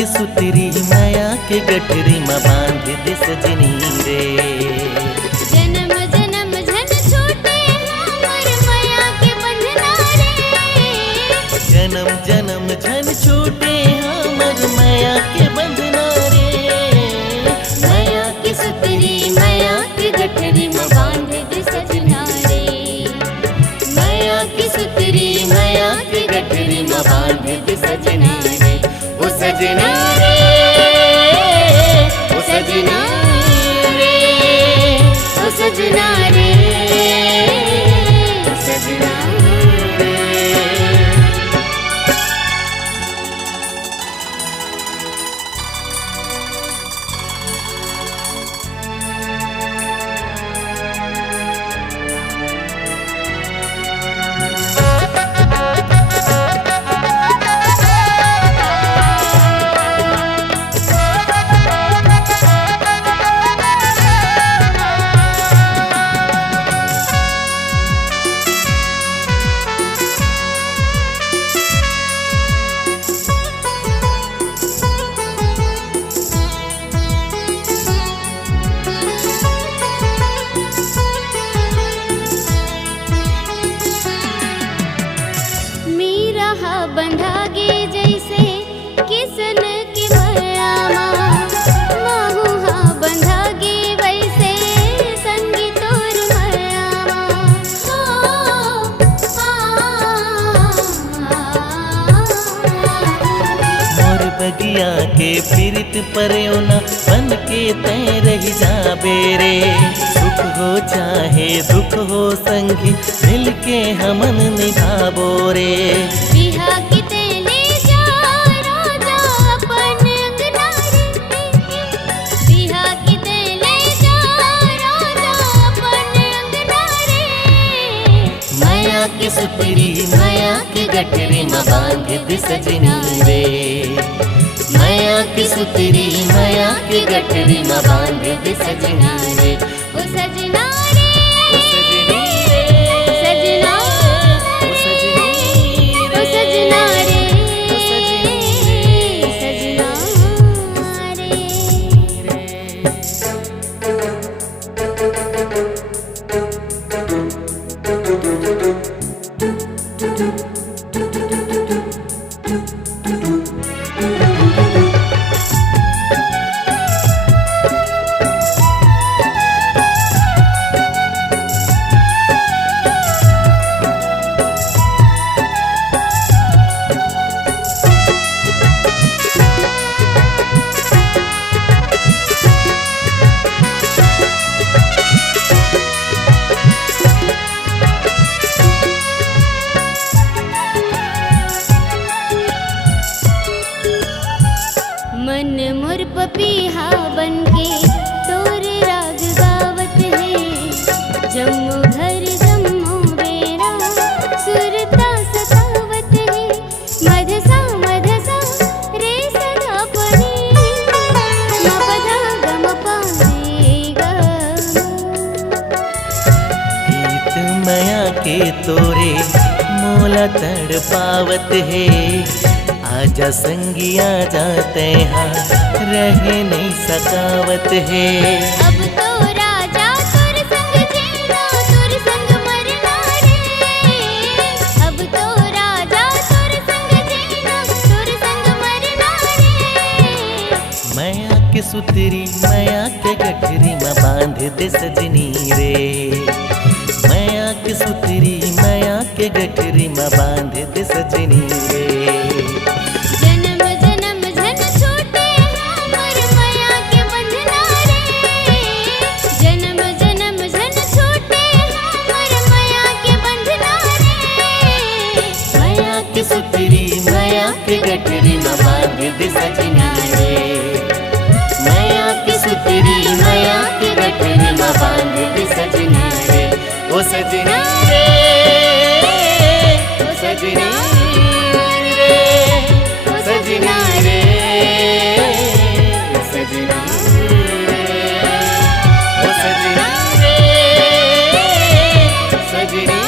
के सुतरी माया के गठरी में बांध दे सजनी रे। जन्म जन्म झन छूटे हमर माया के बंधना रे। जन्म जन्म झन छूटे हमर माया के बंधना रे। माया की सुतरी माया की गठरी में बांध दे सजना रे। माया की सुतरी माया की गठरी में बांध दे सजना रे। ओ सजना रे, ओ सजना रे, ओ सजना रे, सजना रे। बंधा गे जैसे किसन की मयामा, माहू हाँ बंधा गे वैसे संगी तोर मयामा। मोर बगिया के पीरित परयोना बन के तय रही जा बेरे। सुख हो चाहे दुख हो संगी मिल के हमन निभाबो रे। बिहा की तेले जा राजा अपन अंगना रे। बिहा की तेले जा राजा अपन अंगना रे। माया की सुतरी माया की गठरी में बांध दे सजनी रे। माया की सुतरी माया की गठरी में बांध दे सजनी रे। ओ सजना रे, ओ सजनी रे, सजना ओ सजनी ओ सजना रे, ओ सजनी सजना रे। मन मोर पपीहा बनके तोर राग गावत है। जम्मू घर जम्मू बेरा सुरता सतावत है। मधसा मधसा रे सदा पनी मपदा गम पाए गा। गीत माया के तोरे मोला तड़ पावत है। आजा संगिया जाते हाँ रह नहीं सकावत है। अब तो राजा तुर संग जीना तुर संग मरना रे। अब तो राजा तुर संग जीना तुर संग मरना रे। माया के सुतरी माया के गठरी में बांध दे सजनी रे। माया के सुतरी माया के गठरी में बांध दे सजनी रे। जन्म जन्म झन छूटे हमर माया के बंधना रे। जन्म जन्म झन छूटे हमर माया के बंधना रे। माया के सुतरी माया के गठरी में बांध दे सजनी रे। माया के सुतरी माया के गठरी में बांध दे सजनी रे। ओ सजनी रे, ओ सजनी रे, ओ सजना रे, सजना रे, ओ सजना रे, सजनी